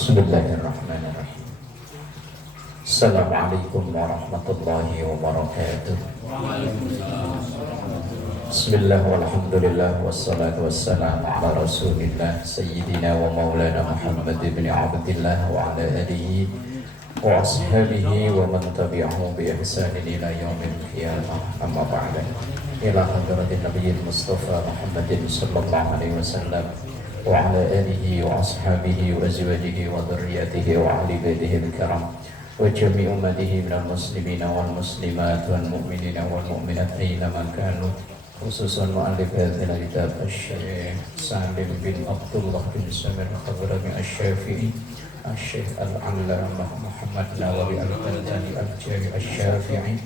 Bismillahirrahmanirrahim. Assalamualaikum warahmatullahi wabarakatuh. Bismillah walhamdulillah wassalatu wassalamu ala rasulillah sayyidina wa maulana Muhammad ibn Abdillah wa ala alihi wa ashabihi wa man tabi'ahu bi ihsanin ila yaumil qiyamah, amma ba'da. Ila hadratin nabiyil mustafa Muhammadin sallallahu alaihi wasallam wa ala alihi wa ashabihi wa azwajihi wa dhurriyyatihi wa ahli baitihi al-kiram wa jami' ummatihi minal muslimina wal muslimat wal mu'minina wal mu'minat aina man kanu, khususan mu'allif hadzal kitab Asy-Syaikh Salim bin Abdullah bin Samir Khadrami Asy-Syafi'i Asy-Syaikh Al-Allamah Muhammad Nawawi Al-Qantani Al-Jami' Asy-Syafi'i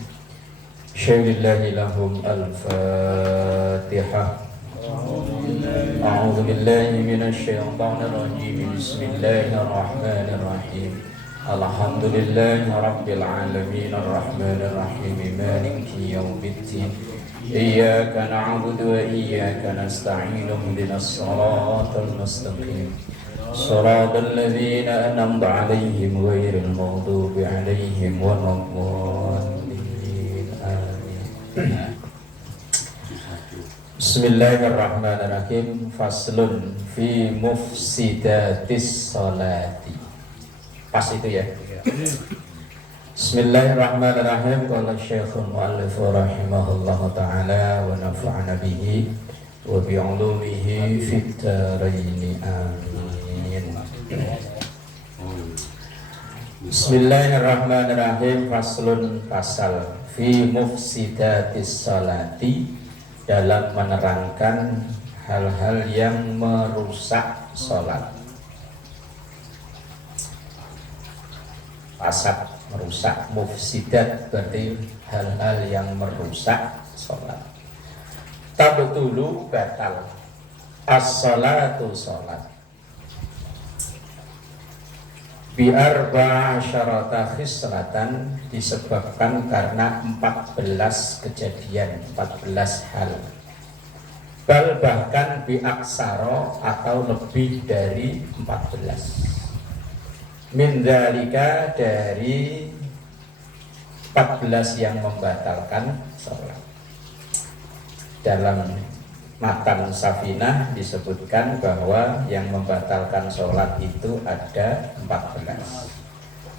Syaikhillah lahum Al-Fatihah. A'udzu billahi minasy syaithanir rajim. Bismillahirrahmanirrahim. Alhamdulillahi rabbil alamin arrahmanir rahim maliki yaumiddin. Iyyaka na'budu wa iyyaka nasta'in ihdinas siratal mustaqim. Shiratal ladzina an'amta 'alaihim ghairil maghdubi 'alaihim waladdallin. Amin. Bismillahirrahmanirrahim. Faslun fi mufsidatis salati. Pas itu ya. Bismillahirrahmanirrahim. Qala Syekhul Mu'allif rahimahullahu ta'ala wa nafa'ana bihi wa bi'ulumihi fit dharain. Amin. Bismillahirrahmanirrahim. Faslun, pasal fi mufsidatis salati, dalam menerangkan hal-hal yang merusak sholat. Fasad, merusak, mufsidat berarti hal-hal yang merusak sholat. Tabtulu, batal, as-sholatu, sholat. Bi'arba syarata khislatan, disebabkan karena 14 kejadian, 14 hal. Bal bahkan bi'aksaro, atau lebih dari 14. Min dzalika, dari 14 yang membatalkan sholat. Dalam matan Safinah disebutkan bahwa yang membatalkan sholat itu ada 14.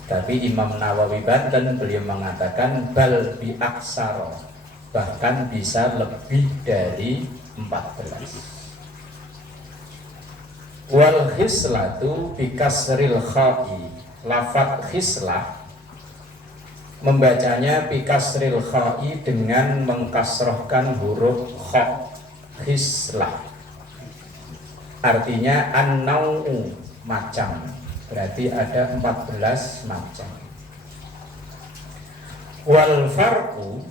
Tapi Imam Nawawi Banten beliau mengatakan bal bi aksaro, bahkan bisa lebih dari 14. Wal khislatu bi kasril kha'i, lafadz khislah membacanya bi kasril kha'i dengan mengkasrohkan huruf kha'. Khislah artinya an-nau'u, macam, berarti ada 14 macam. Wal farqu,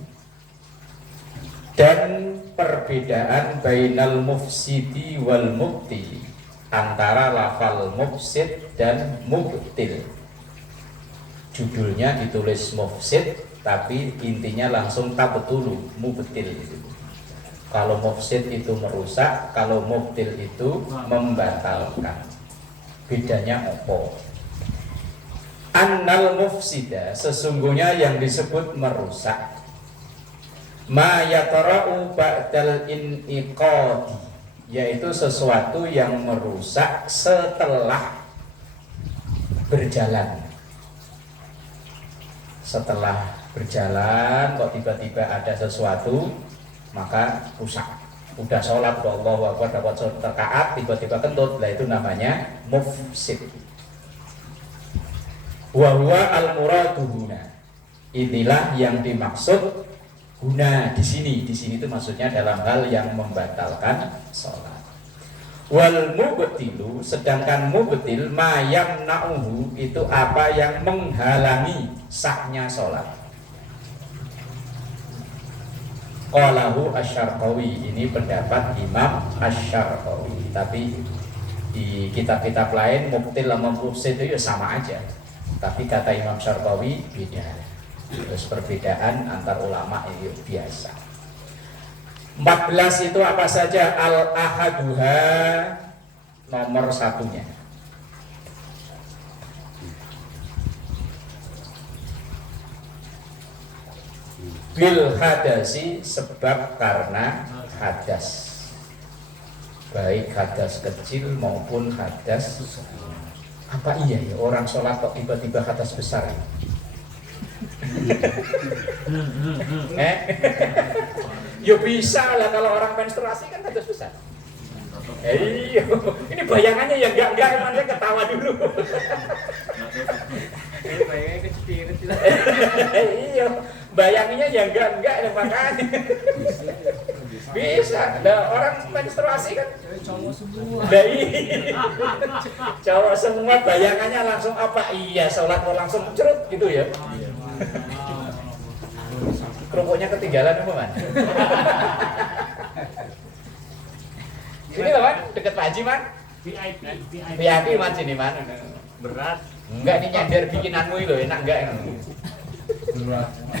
dan perbedaan bainal mufsidi wal mubtil, antara lafal mufsid dan mubtil. Judulnya ditulis mufsid tapi intinya langsung tabtulu, mubtil itu. Kalau mufsid itu merusak, kalau mubtil itu membatalkan. Bedanya apa? Annal mufsida, sesungguhnya yang disebut merusak, ma yatara'u ba'dal in'iqadi, yaitu sesuatu yang merusak setelah berjalan. Setelah berjalan kok tiba-tiba ada sesuatu, maka rusak. Udah sholat, Allahu Akbar, dapat rakaat, tiba-tiba kentut, lah itu namanya mufsid. Wa huwa al-muradu huna, inilah yang dimaksud guna di sini. Di sini itu maksudnya dalam hal yang membatalkan sholat. Wal mubtilu, sedangkan mubtil ma yamna'uhu, itu apa yang menghalangi sahnya sholat. Qalahu Asy-Syarqawi, ini pendapat Imam Asy-Syarqawi. Tapi di kitab-kitab lain mubtil sama mufsid itu sama aja. Tapi kata Imam Syarqawi beda. Terus perbedaan antar ulama itu biasa. 14 itu apa saja? Al-ahaduha, nomor satunya. bil hadasi sebab karena hadas, baik hadas kecil maupun hadas. Apa iya ya orang sholat kok tiba-tiba hadas besar ya? Ya bisa lah kalau orang menstruasi kan hadas besar. Iya, ini bayangannya ya enggak emang saya ketawa dulu. Bayangnya kecipirit. Iya, bayanginnya ya enggak ya makanya. Bisa, nah, orang menstruasi kan Cowok semua. Cowok semua bayangannya langsung apa? Iya, sholat mau langsung cerut gitu ya. Kerupuknya ketinggalan apa man? Sini loh man, deket Pak Haji man. VIP man sini man. Berat. Enggak, ini nyender bikinanmu itu enak enggak?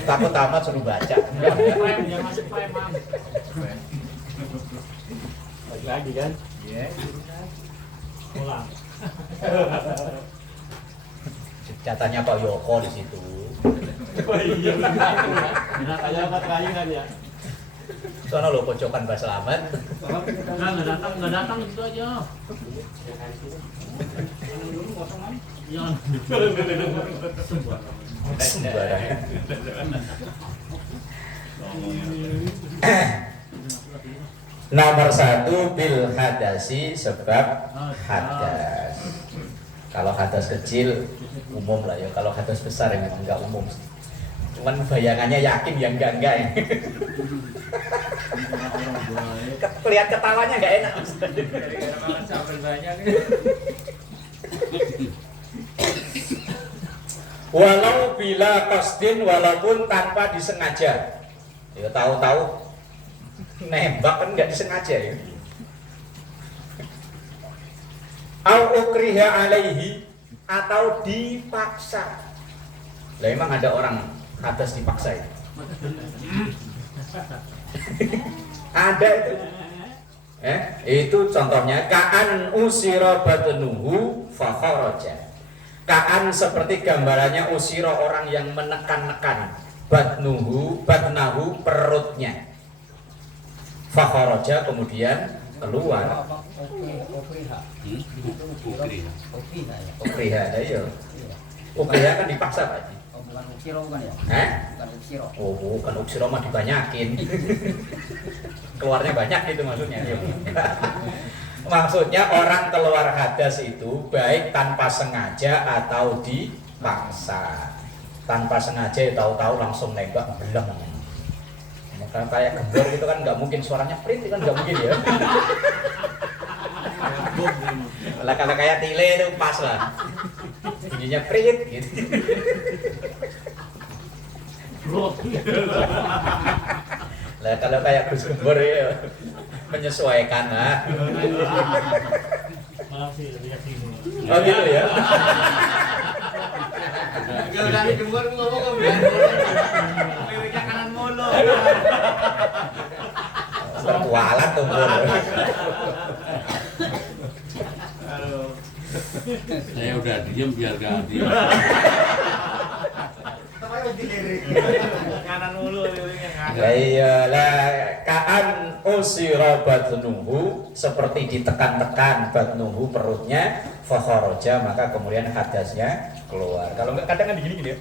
Takut tamat suruh baca. Yang masuk Pak Imam. Lagi kan? Iya. Pulang. Catanya Pak Yoko di situ. Oh iya. Enak aja Pak kayu kan ya. Soalnya lo pojokan Mbak Slamet. Nggak datang itu aja. Sembarangan. Nomor 1 bil hadasi sebab hadas. Kalau hadas kecil umum lah ya. Kalau hadas besar ya memang enggak umum. Cuman bayangannya yakin ya enggak ya. Kelihatan ketawanya enggak enak. Walau bila qasdin, walaupun tanpa disengaja. Ya tahu-tahu nembak kan enggak disengaja ya. Au ukriha alaihi, atau dipaksa. Lah emang ada orang hadas dipaksa ya? Ada itu. Itu contohnya ka'an usira batnuhu fa kharaja. Ka'an seperti gambarannya usira orang yang menekan-nekan batnahu perutnya. Fa kharaja kemudian keluar. Ukriha ya. Ukriha kan dipaksa Pak. Bukan uksiro bukan ya? Bukan uksiro. Oh, bukan uksiro mah dibanyakin. Keluarnya banyak gitu maksudnya. Maksudnya orang keluar hadas itu baik tanpa sengaja atau dipaksa. Tanpa sengaja tahu-tahu langsung nembak beleng. Kalau kayak gembor gitu kan nggak mungkin suaranya print kan nggak mungkin ya. Lah kalau kayak tile itu pas lah. Bunyinya print gitu. Lah kalau kayak Gus Gembor ya menyesuaikan lah. Oh gitu ya. Kalau dari Gembor ngomong ke liriknya kanan mulu. Terkualat tuh Gembor. Saya udah diem biar gak diem. Kanan mulu liriknya kanan. Iyalah ka'an usira batnuhu, seperti ditekan-tekan batnuhu perutnya, fa kharaja maka kemudian hadasnya keluar. Kalau enggak kadang kan gini ya.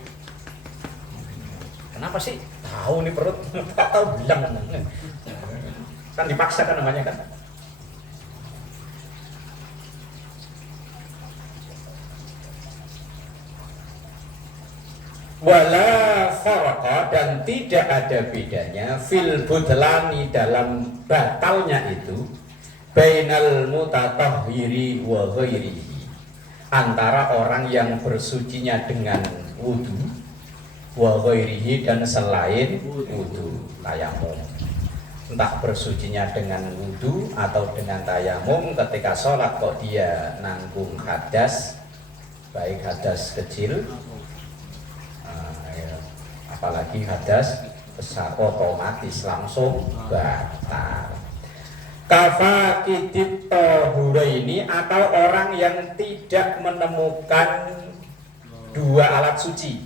Kenapa sih? Tahu nih perut, tak tahu bilang. Kan dipaksa kan namanya kan. Wala farqa, dan tidak ada bedanya fil budlani dalam batalnya itu bainal mutatahhiri wa ghairihi, antara orang yang bersucinya dengan wudu wa ghairihi dan selain wudu tayamum. Entah bersucinya dengan wudu atau dengan tayamum, ketika sholat kok dia nanggung hadas, baik hadas kecil apalagi hadas besar, otomatis langsung batal. Kafakidit tahuraini, atau orang yang tidak menemukan dua alat suci.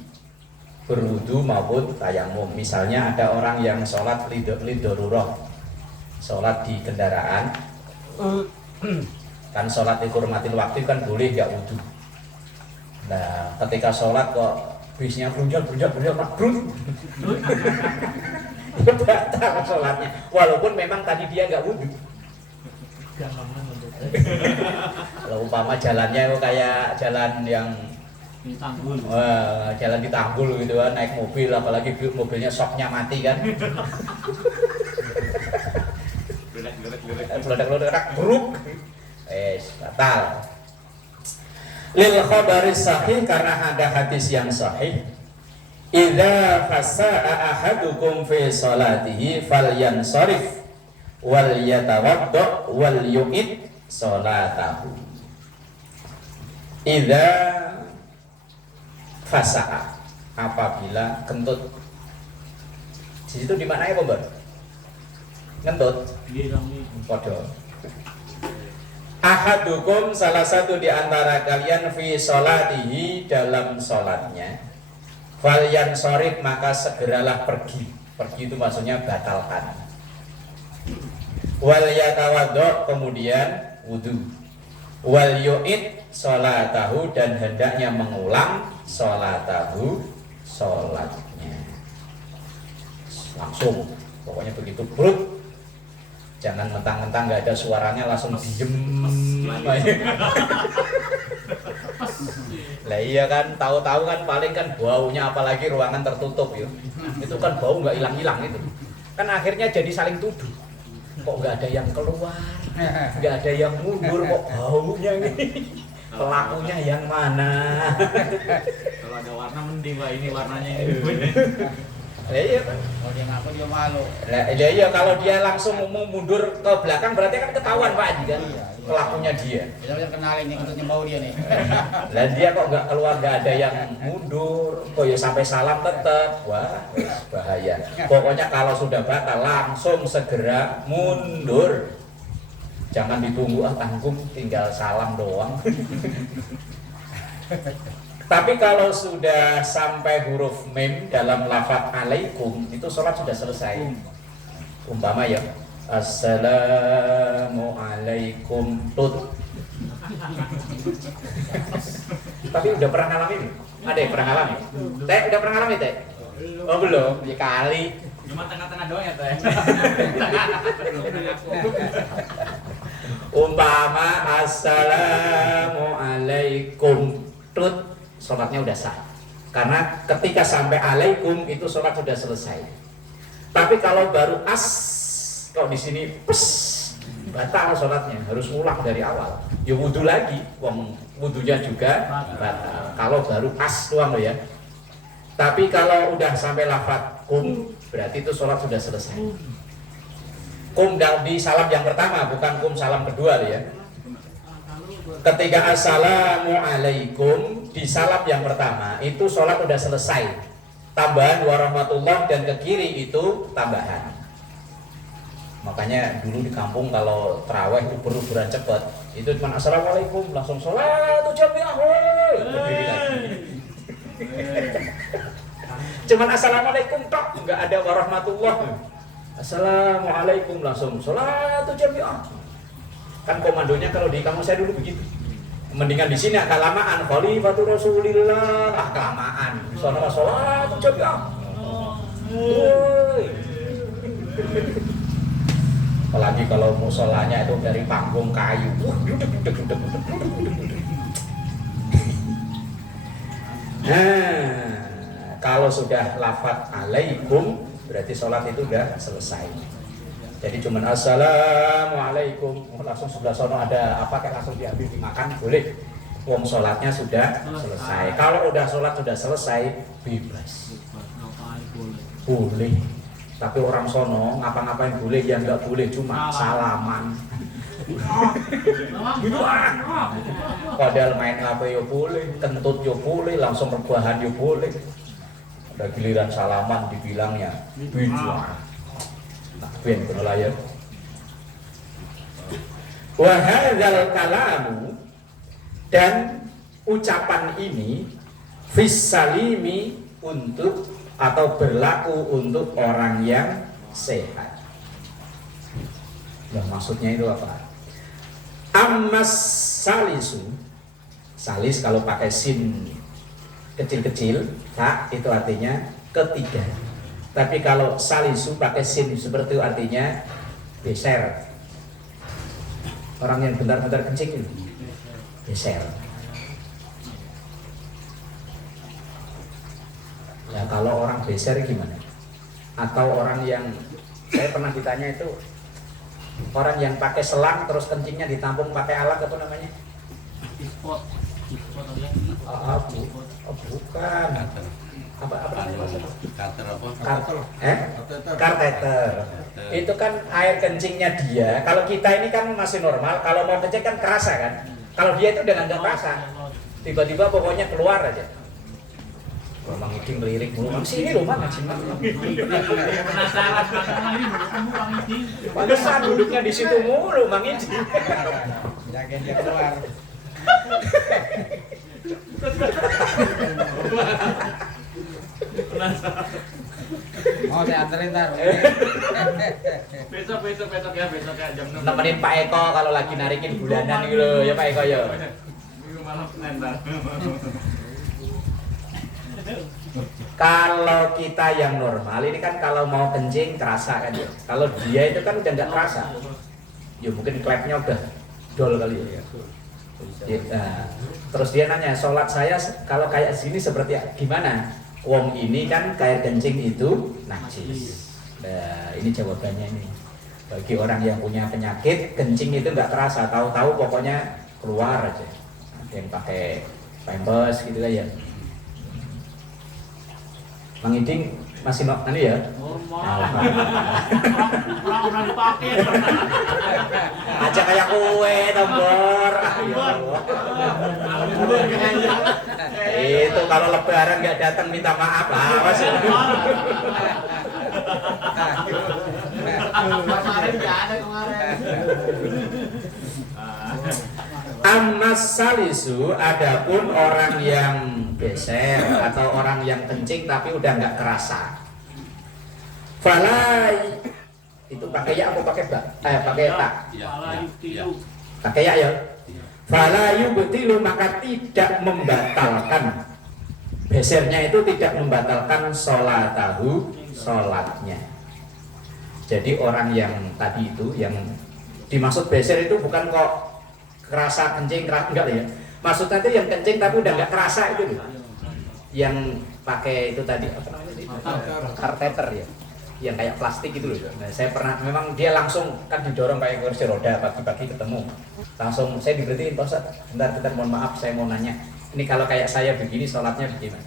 berwudu maupun tayamum. Misalnya ada orang yang sholat lidorurah, sholat di kendaraan, kan sholat dihormatin waktu kan boleh nggak wudu. Nah ketika sholat kok bisnya berunjal makbrut, batal sholatnya, walaupun memang tadi dia nggak wudu. Kalau umpama jalannya itu kayak jalan yang jalan di tanggul gitu kan, naik mobil, apalagi mobilnya shocknya mati kan, ledak bruk, batal. Lil khabari sahih, karena ada hadis yang sahih, idza fasa'a ahadukum fi salatihi falyansarif wal yatawadda wal yu'id salatahu. Idza fasa'a, apabila kentut. Di situ dimaknai apa, Mbak? Ngentut. Padha. Ahadukum, salah satu di antara kalian, fi sholatihi, dalam sholatnya, falyan sorif, maka segeralah pergi. Pergi itu maksudnya batalkan. Wal yatawaddo, kemudian wudu. Wal yu'id sholatahu, dan hendaknya mengulang sholatahu, sholatnya. Langsung, pokoknya begitu brut. Jangan mentang-mentang nggak ada suaranya langsung diem. Lah iya kan, tahu-tahu kan paling kan baunya, apalagi ruangan tertutup ya. Itu kan bau nggak hilang-hilang itu. Kan akhirnya jadi saling tuduh. Kok nggak ada yang keluar, nggak ada yang mundur, kok baunya nih. Pelakunya yang mana? Kalau ada warna mending Pak, ini warnanya ini. Iya kan? Kalau dia ngaku dia malu. Iya, kalau dia langsung mau mundur ke belakang berarti kan ketahuan Pak Haji kan? Pelakunya dia. Kita udah kenalin nih, kentutnya bau dia nih. Dan dia kok nggak keluar, nggak ada yang mundur, kok ya sampai salam tetap. Wah, bahaya. Pokoknya kalau sudah batal langsung segera mundur. Jangan ditunggu tanggung, tinggal salam doang. Tapi kalau sudah sampai huruf mim dalam lafaz alaikum, itu sholat sudah selesai. Umpama ya, assalamu alaikum tut. Tapi udah pernah ngalamin? Ada yang pernah ngalamin? Teh, udah pernah ngalamin Teh? Oh belum, ya kali. Cuma tengah-tengah doang ya Teh. Umpama assalamu alaikum tut, sholatnya udah sah. Karena ketika sampai alaikum itu sholat sudah selesai. Tapi kalau baru kalau di sini pes, batal sholatnya, harus ulang dari awal. Ya wudu lagi, wudunya juga batal. Kalau baru doang loh ya. Tapi kalau udah sampai lafaz kum, berarti itu sholat sudah selesai. Kum di salam yang pertama, bukan kum salam kedua ya. Ketika assalamu alaikum di salam yang pertama itu sholat udah selesai. Tambahan warahmatullah dan ke kiri itu tambahan. Makanya dulu di kampung kalau terawih ubur-uburan cepet, itu cuma assalamualaikum langsung sholat jami'ah. Berdiri lagi. Cuman assalamualaikum tok, nggak ada warahmatullah. Assalamualaikum langsung sholat jami'ah. Kan komandonya kalau di kampung saya dulu begitu. Mendingan di sini kelamaan, khalifatul Rasulillah, kelamaan. Soalnya sholat jami'ah. Apalagi kalau musolanya itu dari panggung kayu. Nah, kalau sudah lafaz alaikum berarti sholat itu sudah selesai. Jadi cuman assalamualaikum, langsung sebelah sono ada apa kayak langsung diambil dimakan boleh. Wong sholatnya sudah selesai. Kalau udah sholat sudah selesai bebas. Boleh. Tapi orang sono ngapa-ngapain boleh, yang nggak boleh cuma salaman. Gitu Padahal main HP yo boleh, kentut yo boleh, langsung rebahan yo boleh. Ada giliran salaman dibilangnya bijuan. Nah, ben bener ya. Wa hadzal kalamu, dan ucapan ini fis salimi untuk atau berlaku untuk orang yang sehat. Nah, maksudnya itu apa? Ammas salisu, salis kalau pakai sin kecil-kecil, tak itu artinya ketiga. Tapi kalau salisu pakai sin seperti itu artinya beser. Orang yang bentar-bentar kencing itu beser. Ya kalau orang beser gimana? Atau orang yang saya pernah ditanya itu orang yang pakai selang terus kencingnya ditampung pakai alat apa namanya? Bukan. Apa namanya? Kater apa? Kateter. Itu kan air kencingnya dia. Kalau kita ini kan masih normal. Kalau mau kencing kan kerasa kan. Kalau dia itu udah nggak kerasa. Tiba-tiba pokoknya keluar aja. Mang Iding melirik mulu. Mang sini loh Mang ngaji Mang. Penasaran lagi mau ketemu Mang Iding. Pantesan duduknya di situ mulu Mang Iding. Jagain dia keluar. Oh, saya anterin ntar. Besok ya jam 6. Nemenin Pak Eko kalau lagi narikin bulanan gitu loh ya Pak Eko ya. Minggu malam Senin ntar. Kalau kita yang normal ini kan kalau mau kencing terasa kan ya. Kalau dia itu kan udah nggak terasa. Ya mungkin klepnya udah dol kali ya. Nah, terus dia nanya, sholat saya kalau kayak sini seperti gimana? Wong ini kan kayak kencing itu najis. Nah, ini jawabannya nih. Bagi orang yang punya penyakit kencing itu nggak terasa, tahu-tahu pokoknya keluar aja. Ada yang pakai pampers gitu kan ya. Mang Iding masih anu ya? Pernah dipakai. Aja kayak kue tombor. Itu kalau lebaran nggak datang minta maaf apa sih? Kemarin nggak ada kemarin. Ammas salisu, adapun orang yang beser atau orang yang kencing tapi udah nggak kerasa. Falai itu pakai ya apa pakai ba? Pakai tak? Pakai ya. Fala yubtilu, maka tidak membatalkan. Besernya itu tidak membatalkan sholatnya. Jadi orang yang tadi itu yang dimaksud beser itu bukan kok kerasa kencing, enggak ya. Maksudnya itu yang kencing tapi udah nggak kerasa itu loh. Yang pakai itu tadi apa namanya? Kateter ya. Yang kayak plastik gitu loh. Nah, saya pernah memang dia langsung kan didorong kayak kursi roda pagi-pagi ketemu. Langsung saya diberhentiin, Pak Ustaz. Bentar, mohon maaf saya mau nanya. Ini kalau kayak saya begini sholatnya bagaimana?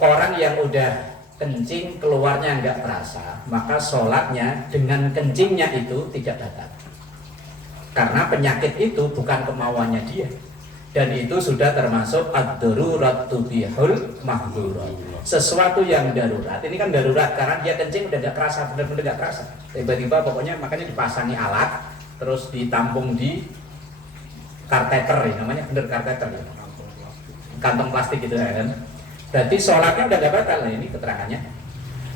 Orang yang udah kencing keluarnya nggak terasa, maka sholatnya dengan kencingnya itu tidak batal. Karena penyakit itu bukan kemauannya dia. Dan itu sudah termasuk ad-daruratu bihul mahdurat. Sesuatu yang darurat. Ini kan darurat karena dia kencing udah nggak kerasa, benar-benar nggak kerasa. Tiba-tiba pokoknya makanya dipasangi alat, terus ditampung di kateter ya, namanya bener kateter ya. Kantong plastik gitu kan. Berarti sholatnya udah nggak batal. Nah, ini keterangannya.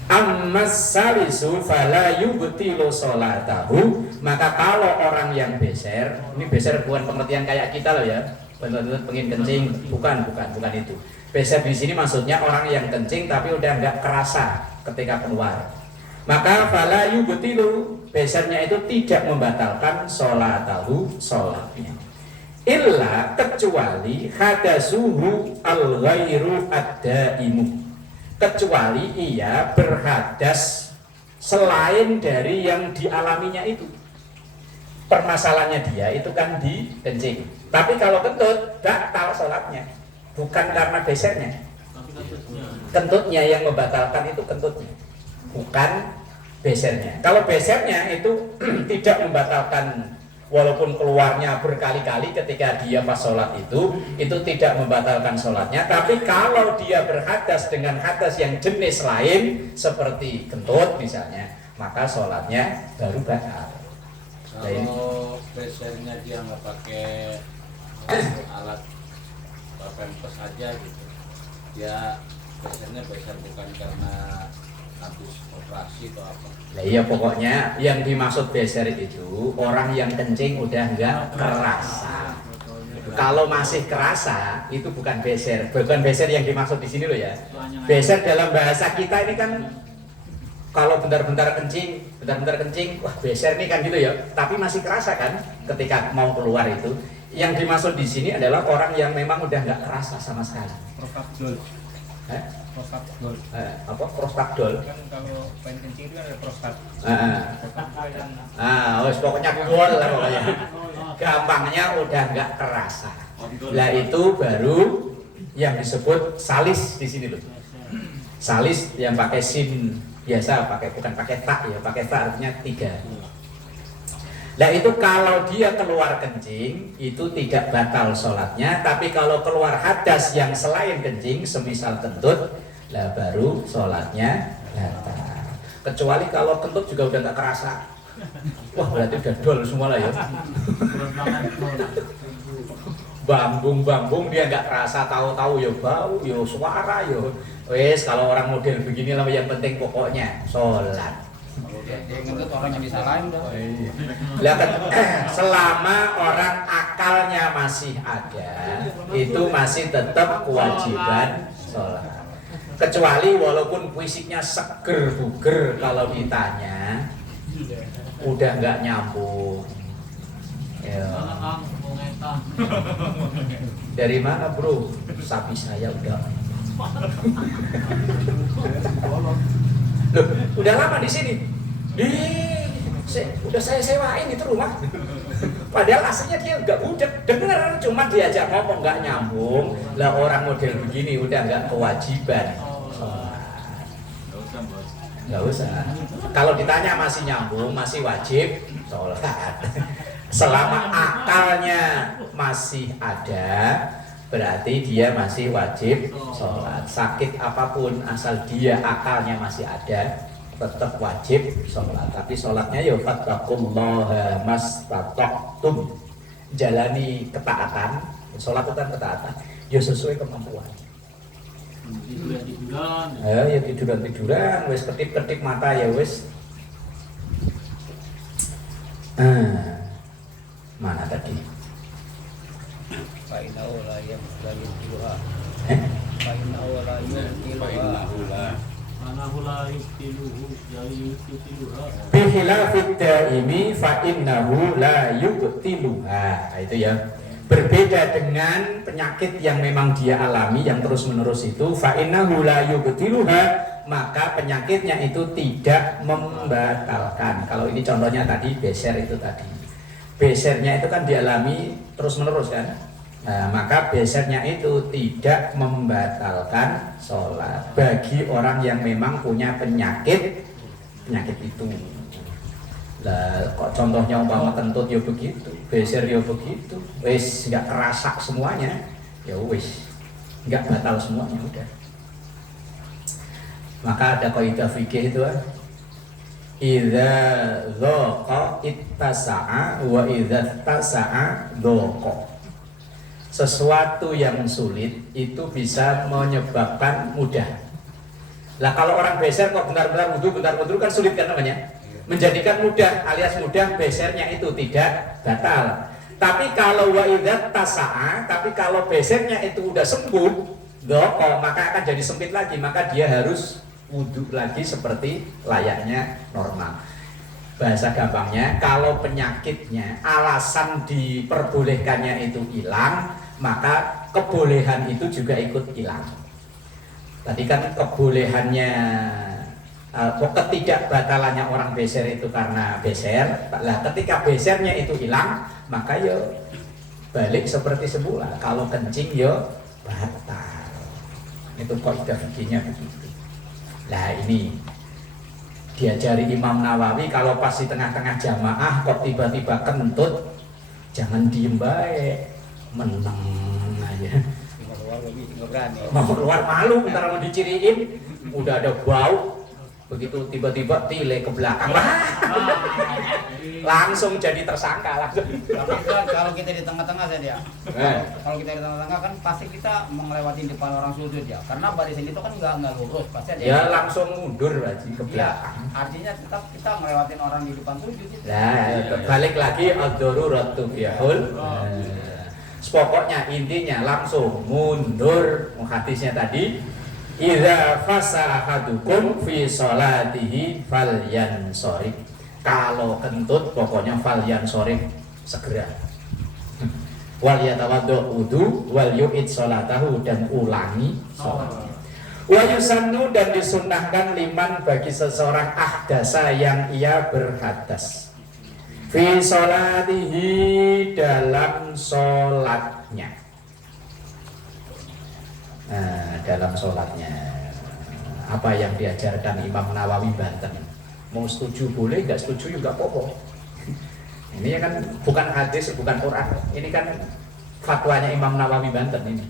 Ammas salisu fala yubtilu sholatahu, maka kalau orang yang beser, ini beser bukan pengertian kayak kita loh ya, benar-benar pengen kencing, bukan itu. Beser di sini maksudnya orang yang kencing tapi udah nggak kerasa ketika keluar. Maka fala yubtilu, besernya itu tidak membatalkan sholatahu, sholatnya. Illa kecuali hadasuhu al-ghairu ad-daimu, kecuali ia berhadas selain dari yang dialaminya itu. Permasalahannya dia itu kan di kencing. Tapi kalau kentut, batal sholatnya. Bukan karena besernya. Kentutnya yang membatalkan itu kentutnya, bukan besernya. Kalau besernya itu tidak membatalkan, walaupun keluarnya berkali-kali ketika dia pas sholat itu tidak membatalkan sholatnya. Tapi kalau dia berhadas dengan hadas yang jenis lain seperti kentut misalnya, maka sholatnya baru batal. Kalau besernya dia nggak pakai alat pampers aja gitu, ya Besernya besar bukan karena habis operasi atau apa? Nah iya pokoknya yang dimaksud beser itu orang yang kencing udah nggak kerasa. Kalau masih kerasa itu bukan beser yang dimaksud di sini loh ya. Beser dalam bahasa kita ini kan kalau bentar-bentar kencing, wah beser nih kan gitu ya. Tapi masih kerasa kan ketika mau keluar itu. Yang dimaksud di sini adalah orang yang memang udah nggak kerasa sama sekali. Prostagdol. Prostagdol. Apa prostagdol? Kan kalau pengen kencing itu kan ada prostat. Pokoknya gol lah pokoknya. Gampangnya udah nggak kerasa. Lah itu baru yang disebut salis di sini loh. Salis yang pakai sin biasa, bukan pakai tak ya, pakai tak artinya 3. Nah itu kalau dia keluar kencing itu tidak batal sholatnya, tapi kalau keluar hadas yang selain kencing, semisal kentut, lah baru sholatnya batal. Kecuali kalau kentut juga udah nggak kerasa, wah berarti udah dol semua lah ya. Bambung dia nggak kerasa, tahu-tahu ya bau, ya suara, ya wes kalau orang model begini lah yang penting pokoknya sholat. Ngentut orang yang disalahin dong. Selama orang akalnya masih ada, itu masih tetap kewajiban sholat. Kecuali walaupun fisiknya seger buger, kalau ditanya udah nggak nyambung. Ya. Dari mana bro? Sapi saya udah. Loh, udah lama di sini. Udah saya sewain itu rumah. Padahal aslinya dia nggak budak, denger cuma diajak ngomong nggak nyambung. Lah orang model begini udah nggak kewajiban. Nggak usah. Kalau ditanya masih nyambung, masih wajib sholat. Selama akalnya masih ada, berarti dia masih wajib sholat. Sakit apapun asal dia akalnya masih ada, tetap wajib sholat. Tapi sholatnya ya fattaqullaha mastata'tum, jalani ketaatan. Sholat itu kan ketaatan, ya sesuai kemampuan. Ya tiduran, wes ketip mata ya wes. Mana tadi? Fa'innahu la yubtiluha. Fa'innahu la yubtiluha. Bihilafid daimi fa'innahu la yubtiluha. Nah, itu ya. Berbeda dengan penyakit yang memang dia alami yang terus-menerus itu, fa'innahu la yubtiluha, maka penyakitnya itu tidak membatalkan. Kalau ini contohnya tadi beser itu tadi. Besernya itu kan dialami terus-menerus kan. Nah, maka besernya itu tidak membatalkan sholat bagi orang yang memang punya penyakit itu. Lah kok contohnya umpama kentut ya begitu, beser ya begitu, wis nggak kerasa semuanya, ya wis nggak batal semuanya udah. Maka ada kaidah fikih itu kan, idza dhaqa ittasa'a wa idza tasa'a dhaqa. Sesuatu yang sulit itu bisa menyebabkan mudah. Lah kalau orang beser kok benar-benar wudu kan sulit kan namanya. Menjadikan mudah alias mudah, besernya itu tidak batal. Tapi kalau wa idza tasa'a, tapi kalau besernya itu udah sembuh, maka akan jadi sempit lagi, maka dia harus wudu lagi seperti layaknya normal. Bahasa gampangnya, kalau penyakitnya alasan diperbolehkannya itu hilang, maka kebolehan itu juga ikut hilang. Tadi kan kebolehannya ketidakbatalannya orang beser itu karena beser. Lah ketika besernya itu hilang, maka ya balik seperti semula. Kalau kencing ya batal. Itu kaidah fikihnya begitu. Lah ini diajari Imam Nawawi, kalau pas di tengah-tengah jamaah kok tiba-tiba kentut, jangan diem baik, meneng aja. Mau keluar malu, ntar mau diciriin, udah ada bau, Begitu tiba-tiba tile ke belakang, langsung jadi tersangka langsung. Tapi kan kalau kita di tengah-tengah saja, kalau kita di tengah-tengah kan pasti kita melewati depan orang sujud ya, karena barisan itu kan nggak lurus, pasti ada. Ya langsung mundur berarti ke Iya, belakang. artinya tetap kita melewatin orang di depan sujud itu. Nah, balik lagi ad-daruratu tubihul. Pokoknya intinya langsung mundur. Hadisnya tadi, idza fasa ahadukum fi sholatihi falyansorif. Kalau kentut pokoknya falyansorif, segera. Wal yatawaddo wudu wal yu'id sholatahu, dan ulangi sholat. Wa yusannu, dan disunnahkan liman bagi seseorang ahdasa yang ia berhadas fi sholatihi, dalam sholatnya. Nah, dalam sholatnya apa yang diajarkan Imam Nawawi Banten, mau setuju boleh, nggak setuju juga apa-apa. Ini ya kan bukan hadis, bukan Quran, ini kan fatwanya Imam Nawawi Banten ini.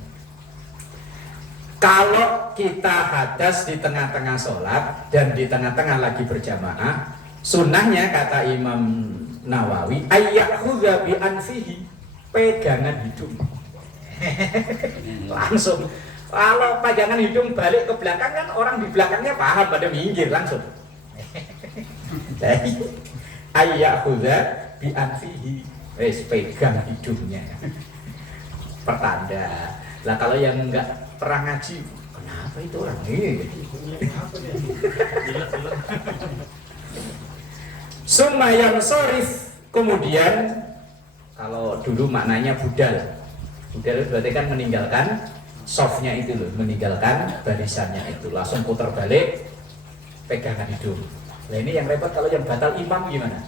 Kalau kita hadas di tengah-tengah sholat dan di tengah-tengah lagi berjamaah, sunnahnya kata Imam Nawawi ayyakhudha bi anfihi, pegangan hidung. Langsung. Kalau pegangan hidung balik ke belakang kan orang di belakangnya paham, pada minggir langsung. Jadi ayyakhudha bi anfihi, wes pegang hidungnya. Pertanda. Lah kalau yang enggak pernah ngaji, kenapa itu orang ini? Summa yansorif, kemudian kalau dulu maknanya budal. Budal berarti kan meninggalkan softnya itu loh, meninggalkan barisannya itu, langsung putar balik, pegangan hidung. Nah ini yang repot kalau yang batal imam gimana?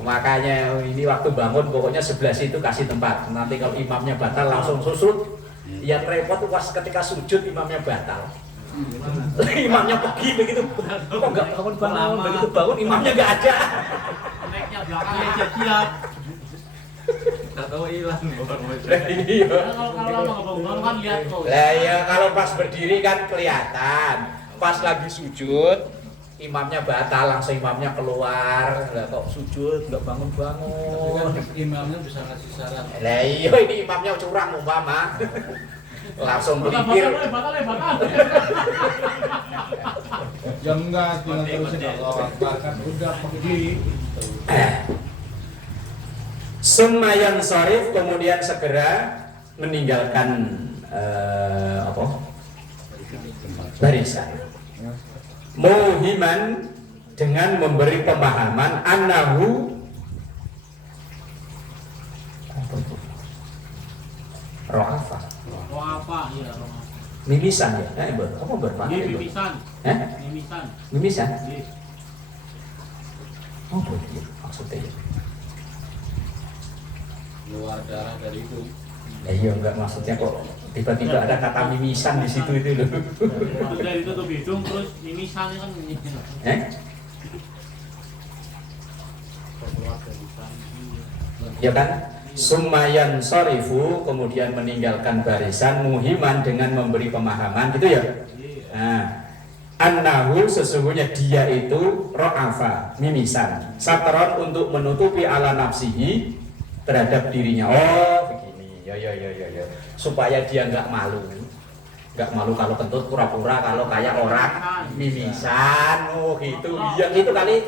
Makanya ini waktu bangun pokoknya sebelah situ kasih tempat. Nanti kalau imamnya batal langsung susut. Yang repot tuh pas ketika sujud imamnya batal. Imamnya pergi begitu. Kok nggak bangun? Begitu bangun imamnya nggak ada. Naiknya belakangnya siap. Nggak tahu hilang. Iya. Kalau bangun kan lihat kok. Lah ya kalau pas berdiri kan kelihatan. Pas lagi sujud imamnya batal, langsung imamnya keluar. Lah kok sujud nggak bangun-bangun. Imamnya bisa ngasih saran. Lah iya ini imamnya curang umpama. Langsung berpikir. Batal. Ya enggak, tinggal terusin Allah Akbar kan udah pergi. Semayan sorif, kemudian segera meninggalkan barisan. Muhiman, dengan memberi pemahaman annahu ro'afa. Ro'afa, iya ro'afa. Mimisan ya? Apa bermakna Iya, itu? mimisan. Eh? Mimisan. Mimisan? Iya. Oh boleh, maksudnya ya? Keluar darah dari itu. Ya iya enggak, maksudnya kok tiba-tiba ada kata mimisan di situ itu loh. Maksudnya ditutup hidung terus mimisan kan Ya kan? Sumayan sorifu, kemudian meninggalkan barisan, muhiman dengan memberi pemahaman gitu ya. Nah, annahu, sesungguhnya dia itu ro'afa, mimisan, satron, untuk menutupi ala nafsihi, terhadap dirinya. Oh begini, ya supaya dia nggak malu kalau kentut, pura-pura kalau kayak orang mimisan. Oh gitu, yang itu kali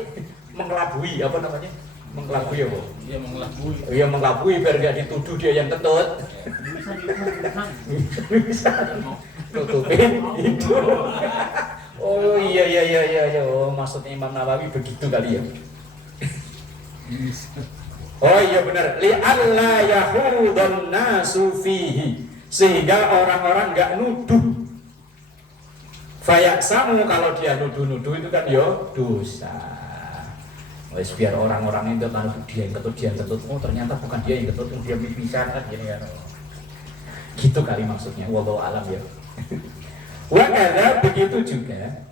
mengelabui, apa namanya, mengelabui apa? Dia mengelabui. Iya mengelabui biar nggak dituduh dia yang kentut. Tutupin itu. Oh iya. Oh, maksudnya Imam Nawawi begitu kali ya. Oh iya benar. Li alla yahudun nasu fihi, sehingga orang-orang nggak nuduh. Fayaksamu, kalau dia nuduh-nuduh itu kan yo dosa. Wes biar orang-orang itu kan dia yang ketut, oh ternyata bukan dia yang ketut, dia mimisan kan gini ya. Gitu kali maksudnya. Wallahu alam ya. Wa kadza, begitu juga.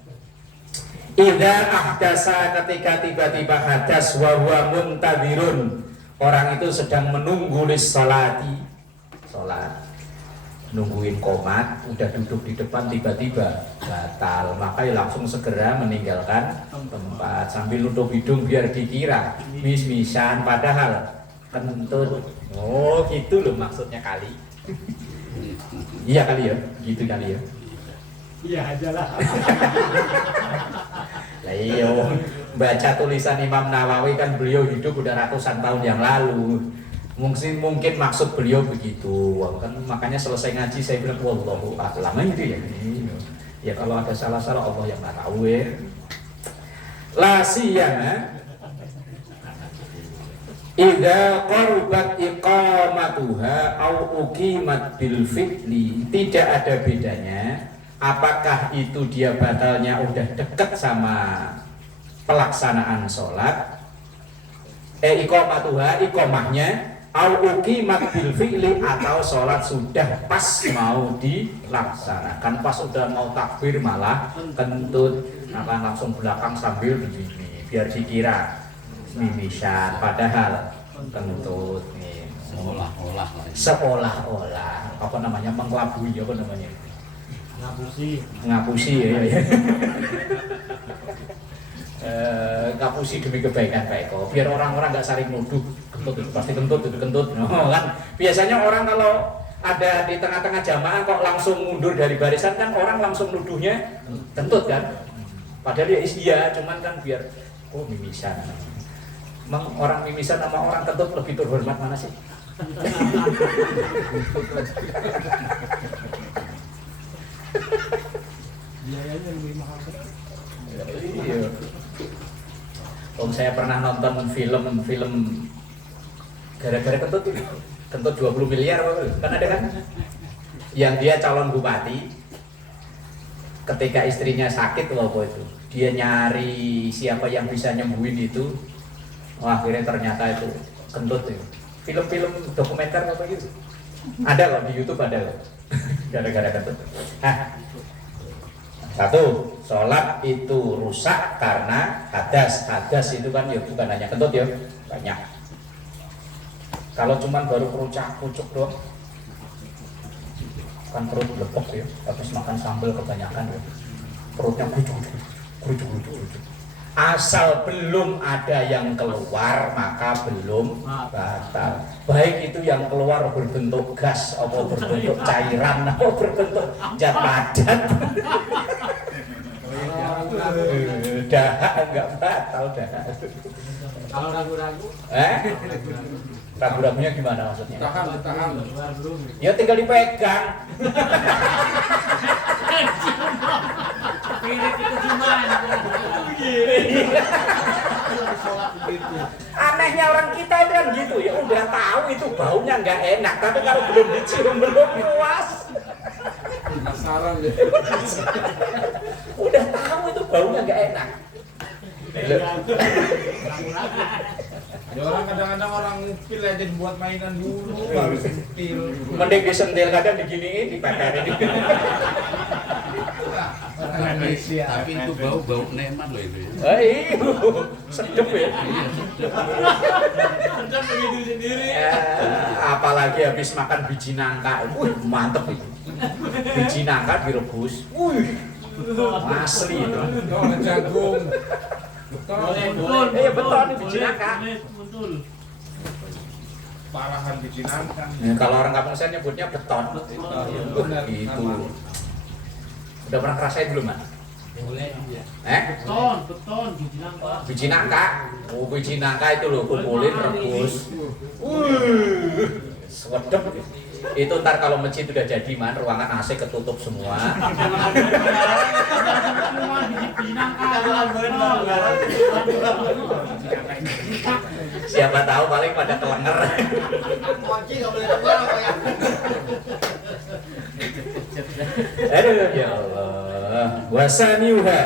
Idza ahdasa, ketika tiba-tiba hadas, wa huwa muntadhirun, orang itu sedang menunggu lis salati, salat. nungguin komat, udah duduk di depan tiba-tiba batal, maka ya langsung segera meninggalkan tempat sambil nutup hidung biar dikira mis-misan padahal kentut. Oh gitu loh maksudnya kali. Iya kali ya, gitu kali ya. Iya aja lah. Lah iya, baca tulisan Imam Nawawi kan beliau hidup udah ratusan tahun yang lalu. Mungkin maksud beliau begitu. Kan makanya selesai ngaji saya bilang wallahu a'lam itu ya. Ya kalau ada salah-salah Allah yang nggak tahu ya. La siyama idza qarabat iqamatuha au uqimat bil fi'li, tidak ada bedanya apakah itu dia batalnya udah deket sama pelaksanaan sholat, iqamatuha, iqamahnya, au uqimat bil fi'li, atau sholat sudah pas mau dilaksanakan, pas udah mau takbir malah kentut, maka langsung belakang sambil begini biar dikira mimisan padahal kentut nih. Seolah-olah apa namanya, mengelabui, apa namanya, ngapusi ya. Ngapusi demi kebaikan Pak Eko, biar orang-orang nggak saling nuduh kentut itu pasti kentut itu kentut. No, kan biasanya orang kalau ada di tengah-tengah jamaah kok langsung mundur dari barisan kan orang langsung nuduhnya kentut kan, padahal ya iya, cuman kan biar mimisan. Emang orang mimisan sama orang kentut lebih terhormat mana sih? Biayanya lebih mahal. Iya. Saya pernah nonton film gara-gara kentut itu, kentut 20 miliar kan ada kan? Yang dia calon bupati, ketika istrinya sakit apa itu, dia nyari siapa yang bisa nyembuhin itu. Wah, akhirnya ternyata itu kentut itu. Film-film dokumenter apa gitu. Ada loh di YouTube, ada loh. Gara-gara kentut. Satu, sholat itu rusak karena hadas. Hadas itu kan ya bukan hanya kentut ya, banyak. Kalau cuman baru kerucuk doang, kan perut lepok ya, habis makan sambal kebanyakan ya, perutnya kerucuk. Asal belum ada yang keluar maka belum batal. Baik itu yang keluar berbentuk gas, atau berbentuk cairan, atau berbentuk zat padat. Dahak enggak batal dahak. Kalau ragu-ragu? Ragu-ragunya gimana maksudnya? Tahan. Ya tinggal dipegang. Pilih itu gimana? Anehnya orang kita itu kan gitu ya, udah tahu itu baunya nggak enak, tapi kalau belum dicium belum puas. Penasaran deh. Udah tahu itu baunya nggak enak. Ya orang kadang-kadang orang ngupil aja dibuat mainan dulu baru sentil. Mending disentil, kadang diginiin, dipakerin. Tapi itu bau neman loh itu. Sedep ya. Sedap begitu sendiri. Apalagi habis makan biji nangka, mantep itu. Biji nangka direbus, asli itu. Kalau jagung. Betul. Betul ini biji nangka. Betul. Parahan biji nangka. Kalau orang kampung saya nyebutnya beton. Itu. Udah pernah ngerasain belum, Mas? Boleh ya. Beton, biji nangka. Biji nangka. Biji nangka itu loh, kumpulin, rebus. Sedep. Itu ntar kalau masjid udah jadi, man, ruangan AC ketutup semua. Siapa tahu paling pada kelenger. Kunci nggak boleh keluar apa ya? Aduh ya Allah. Wasaniuha.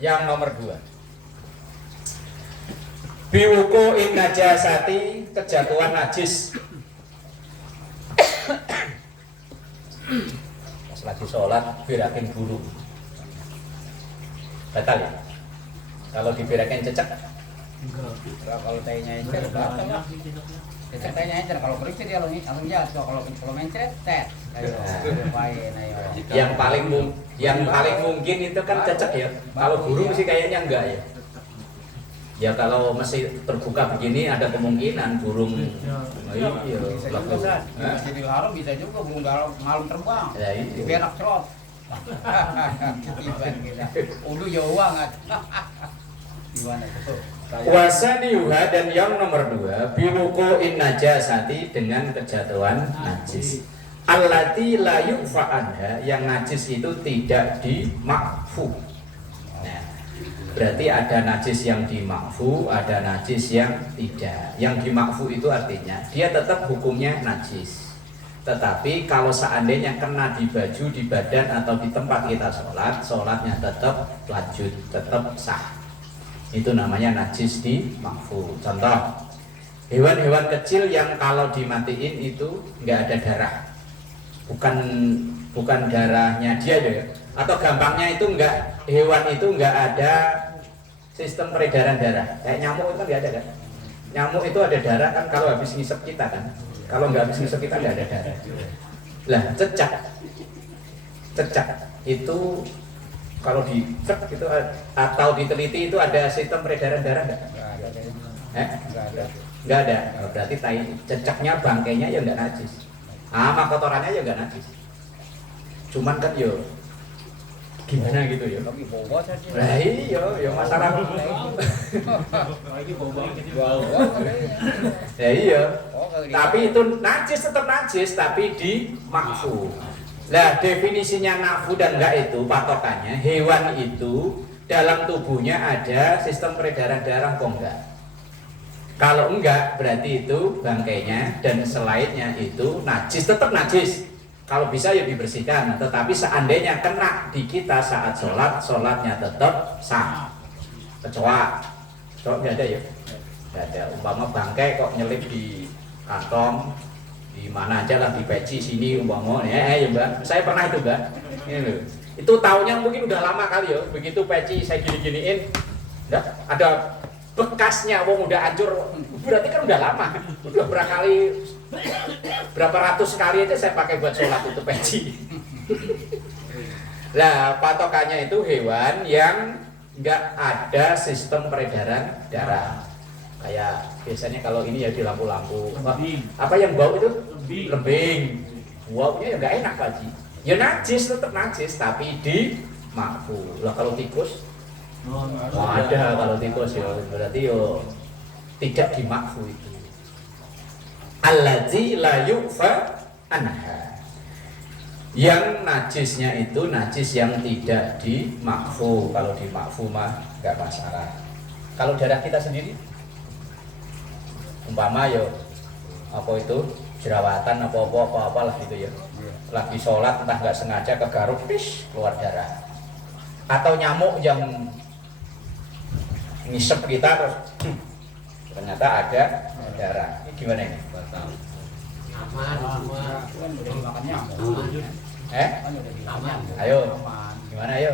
Yang nomor 2. Biwuku in najasati, kejatuhan najis. Pas lagi sholat berakin dulu. Batal ya? Kalau diberakin cecek Kalau tehnya encer datang lah. Cecek tehnya encer, kalau kering sih dia langsung jatuh. Kalau mencret, tet. Ayo, lupain ayo. Yang paling mungkin itu kan cecek ya. Kalau burung sih kayaknya enggak ya. Ya kalau masih terbuka begini ada kemungkinan burung iya Bisa juga San, di Masjidil Haram bisa juga burung malam terbang. Ya, iya. Berak cerot. Ketiban kita. Udah jauh banget. Gimana tuh? Wasaniuha dan yang nomor 2 biluko in najasati dengan kejatuhan najis. Allati la yu'fa anha, yang najis itu tidak dimakfu. Nah, berarti ada najis yang dimakfu, ada najis yang tidak. Yang dimakfu itu artinya dia tetap hukumnya najis. Tetapi kalau seandainya kena di baju, di badan atau di tempat kita sholat, sholatnya tetap lanjut, tetap sah. Itu namanya najis dimakfu. Contoh, hewan-hewan kecil yang kalau dimatiin itu nggak ada darah, bukan darahnya dia ya. Atau gampangnya itu hewan itu nggak ada sistem peredaran darah. Kayak nyamuk itu kan nggak ada kan? Nyamuk itu ada darah kan kalau habis ngisep kita kan. Kalau nggak habis ngisep kita nggak ada darah. Lah cecak itu kalau dicek gitu atau diteliti itu ada sistem peredaran darah nggak? Nggak ada. Berarti cecaknya bangkainya ya nggak najis. Sama kotorannya ya nggak najis. Cuman kan yo gimana gitu ya? Tapi bobo saja. Lah iya, ya masalah. Lagi bawa Ya iya. Oh, Tapi itu najis, tetap najis tapi dimakfu. Nah, definisinya nakfu dan enggak itu patokannya hewan itu dalam tubuhnya ada sistem peredaran darah kok enggak. Kalau enggak berarti itu bangkainya dan selainnya itu najis, tetap najis. Kalau bisa ya dibersihkan, tetapi seandainya kena di kita saat sholat, sholatnya tetap sah. Kecoa nggak ada ya? Nggak ada. Umpama bangkai kok nyelip di kantong, di mana aja lah, di peci sini umpama, ya mbak. Saya pernah itu mbak. Ini loh. Itu tahunnya mungkin udah lama kali ya. Begitu peci saya gini-giniin, ada bekasnya, wong udah hancur. Berarti kan udah lama. Udah berapa ratus kali aja saya pakai buat sholat itu peci. Lah patokannya itu hewan yang nggak ada sistem peredaran darah. Kayak biasanya kalau ini ya di lampu-lampu. Apa yang bau itu? Lembing. Baunya ya nggak enak Pak Ji. Ya najis, tetap najis tapi dimakfu. Lah kalau tikus? Ada kalau tikus ya berarti yo tidak dimakfu itu. Allazi la yu'fa anha, yang najisnya itu najis yang tidak dimakfu. Kalau dimakfu mah nggak masalah. Kalau darah kita sendiri umpama yo apa itu jerawatan apa lah gitu ya, lagi sholat entah nggak sengaja kegaruk keluar darah, atau nyamuk yang ngisep kita terus ternyata ada darah. Ini gimana ini? Aman semua. Kan udah dimakan nyamuk. Kan udah dimakan nyamuk. Ayo. Aman. Gimana ayo?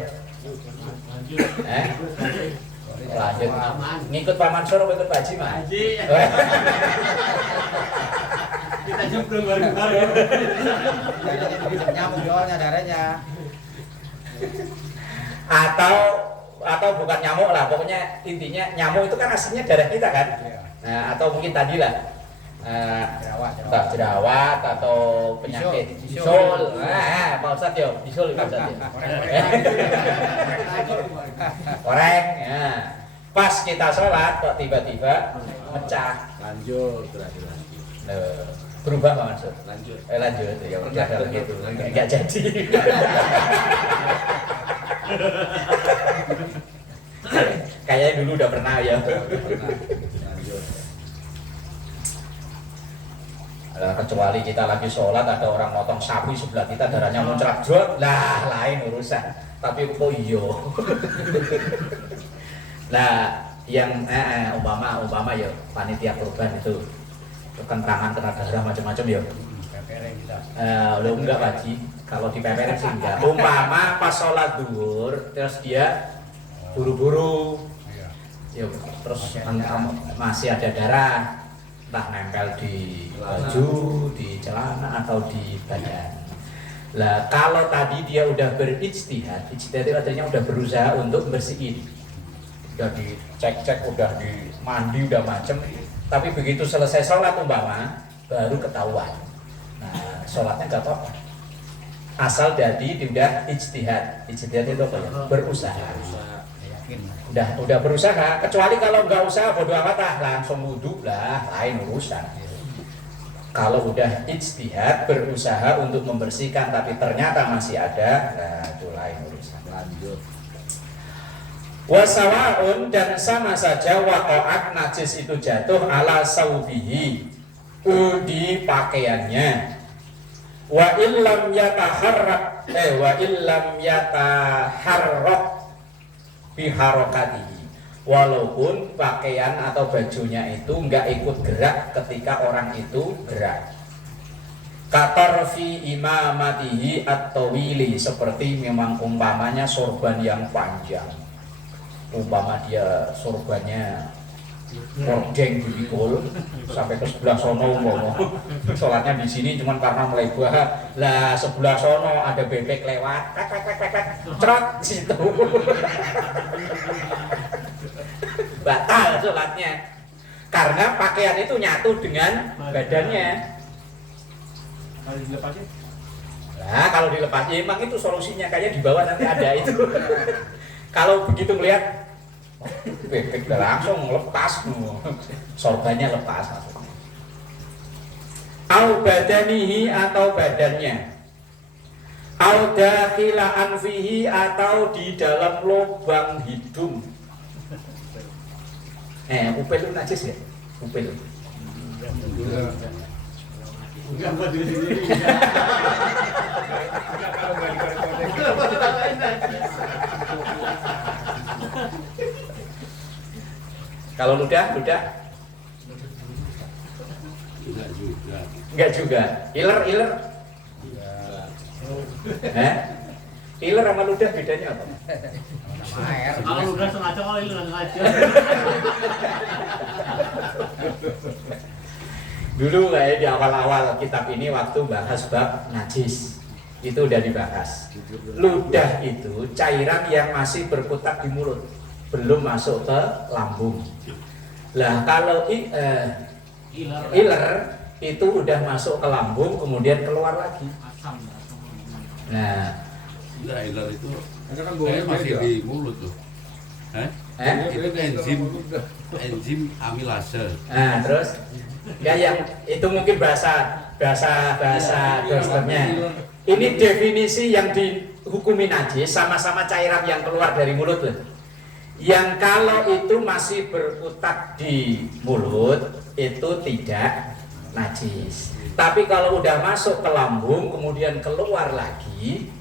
Lanjut. Aman. Ngikut Pak Mansur atau ikut Pak Haji Mas? Kita nyemplung baru-baru. Darahnya dibikin nyamuk soalnya darahnya. Atau bukan nyamuk lah, pokoknya intinya nyamuk itu kan aslinya darah kita kan. Nah, atau mungkin tadi lah entah jerawat atau penyakit bisul. Nah, Pak Ustadz yo, bisul Pak Ustadz. Korek. Ya. Pas kita sholat kok tiba-tiba pecah. Lanjut lagi. Berubah Pak Mansur. Lanjut. Lanjut ya udah kalau gitu. Enggak jadi. Kayaknya dulu udah pernah ya. Lanjut. Kecuali kita lagi sholat ada orang motong sapi sebelah kita darahnya muncrat jod, lah lain urusan. Tapi kok iyo. Nah yang umpama ya panitia kurban itu kentangan kena darah macam-macam ya. Lo enggak Pak Haji, kalau di PPR sih enggak. Umpama pas sholat duhur terus dia buru-buru Ya, terus masih ada darah, entah nempel di baju, di celana atau di badan. Lah kalau tadi dia udah berijtihad, ijtihad itu artinya udah berusaha untuk bersihin, udah dicek-cek, udah di mandi, udah macem, tapi begitu selesai sholat umpama baru ketahuan. Nah sholatnya nggak apa-apa, asal jadi udah ijtihad. Ijtihad itu apa ya? Berusaha. Udah berusaha, kecuali kalau nggak usaha bodo amat lah, langsung wudhu lah, lain urusan. Kalau udah ijtihad, berusaha untuk membersihkan tapi ternyata masih ada, nah itu lain urusan. Lanjut. Wasawaun, dan sama saja waqa'at najis itu jatuh ala saubihi, di pakaiannya. Wa illam yataharrak biharokatihi, walaupun pakaian atau bajunya itu nggak ikut gerak ketika orang itu gerak. Katarfi imamatihi at-tawili, seperti memang umpamanya sorban yang panjang, umpama dia sorbannya mordeng dipikul sampai ke sebelah sono, sholatnya di sini cuma karena melebar, lah sebelah sono ada bebek lewat, cerot situ, batal sholatnya karena pakaian itu nyatu dengan badannya. Kalau dilepasin? Nah kalau dilepas, ya emang itu solusinya, kayak di bawah nanti ada itu. Kalau begitu melihat bebek langsung lepas, sorbannya lepas maksudnya. Au badanihi, atau badannya. Au dakhila anfihi, atau di dalam lubang hidung. Upil itu najis ya? Upil. Enggak buat diri sendiri. Kalau enggak dikorek-korek. Kalau ludah? Enggak juga. Iler? Iler sama ludah bedanya apa? Air. Kalau udah sengaja, kalau itu nggak sengaja. Dulu kayak di awal-awal kitab ini waktu bahas bab najis, itu udah dibahas. Ludah itu cairan yang masih berkutat di mulut, belum masuk ke lambung. Lah kalau iler itu udah masuk ke lambung kemudian keluar lagi. Nah, iler itu Kan masih di mulut tuh. Itu enzim amilase. Nah, terus ya yang itu mungkin bahasa dokternya. Ini definisi yang dihukumi najis, sama-sama cairan yang keluar dari mulut loh. Yang kalau itu masih berkutat di mulut itu tidak najis. Tapi kalau udah masuk ke lambung kemudian keluar lagi,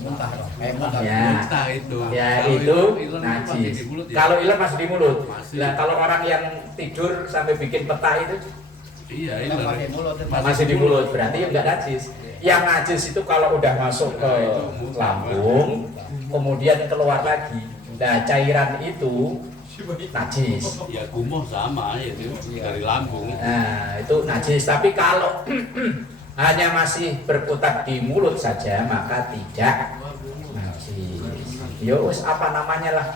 Muntah dong. Muntah itu. Ya Kalau itu iler najis. masih di mulut ya? Kalau iler masih di mulut. Masih. Lah kalau orang yang tidur sampai bikin peta itu Iya, Masih iler. di mulut. masih di mulut, berarti enggak najis. Yang najis itu kalau udah masuk ke lambung, kemudian keluar lagi. Nah cairan itu najis. Ya gumoh sama itu dari lambung. Nah itu najis. Tapi kalau hanya masih berkutat di mulut saja maka tidak najis. Yo wis apa namanya lah.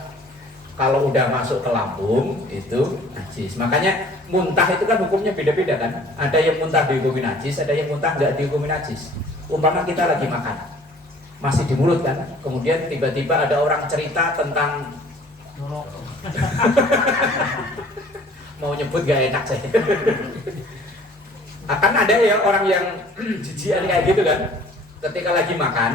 Kalau udah masuk ke lambung itu najis. Makanya muntah itu kan hukumnya beda-beda kan. Ada yang muntah dihukumi najis, ada yang muntah nggak dihukumi najis. Umpama kita lagi makan, masih di mulut kan. Kemudian tiba-tiba ada orang cerita tentang mau nyebut gak enak saya. Akan ada ya orang yang jijian kayak gitu kan. Ketika lagi makan,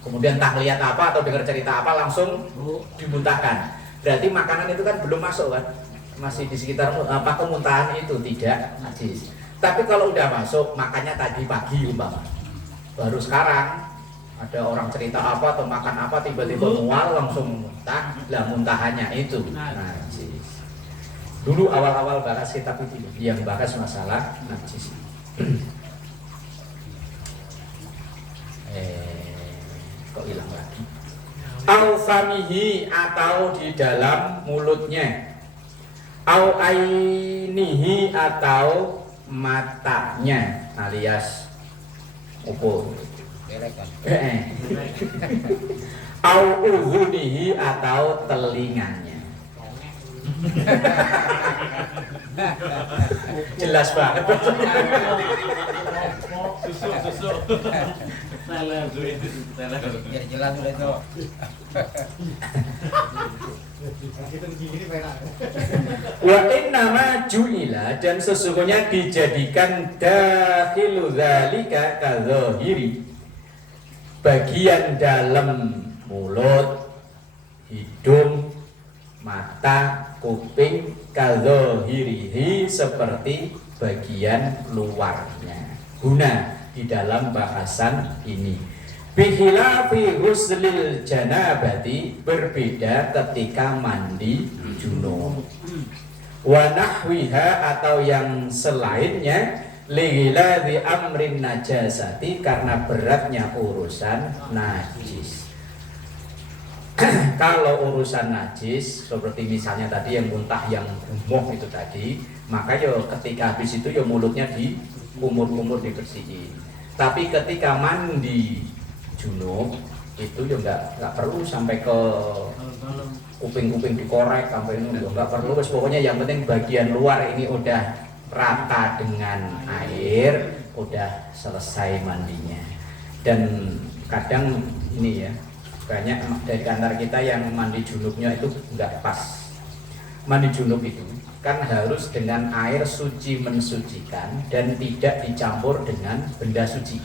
kemudian tak lihat apa atau dengar cerita apa langsung dimuntahkan. Berarti makanan itu kan belum masuk kan, masih di sekitar apa kemuntahan itu tidak najis. Tapi kalau udah masuk, makanya tadi pagi umpama, baru sekarang ada orang cerita apa atau makan apa tiba-tiba mual langsung muntah, lah muntahannya itu najis. Dulu awal-awal bahas kitab itu yang bahas masalah najis. Kok hilang lagi? Au famihi atau di dalam mulutnya. Au ainihi atau matanya alias opo. Au udhunihi atau telinganya. Jelas banget. Susu. Biar jelas udah itu. Wa innama ju'ila dan sesungguhnya dijadikan dakhilu dzalika kadzahiri, bagian dalam mulut, hidung, mata, kuping, kadzahirihi seperti bagian luarnya. Guna di dalam bahasan ini. Bihilafi huslil janabati, berbeda ketika mandi junub. Wa nahwiha atau yang selainnya lighiladi amrin najasati, karena beratnya urusan najis. Kalau urusan najis seperti misalnya tadi yang muntah, yang gumoh itu tadi, maka yo ketika habis itu yo mulutnya di kumur-kumur dibersihin. Tapi ketika mandi junub itu yo nggak perlu sampai ke kuping-kuping dikorek sampai ini, nggak perlu. Pokoknya yang penting bagian luar ini udah rata dengan air, udah selesai mandinya. Dan kadang ini ya, banyak dari antara kita yang mandi junubnya itu nggak pas. Mandi junub itu kan harus dengan air suci mensucikan dan tidak dicampur dengan benda suci.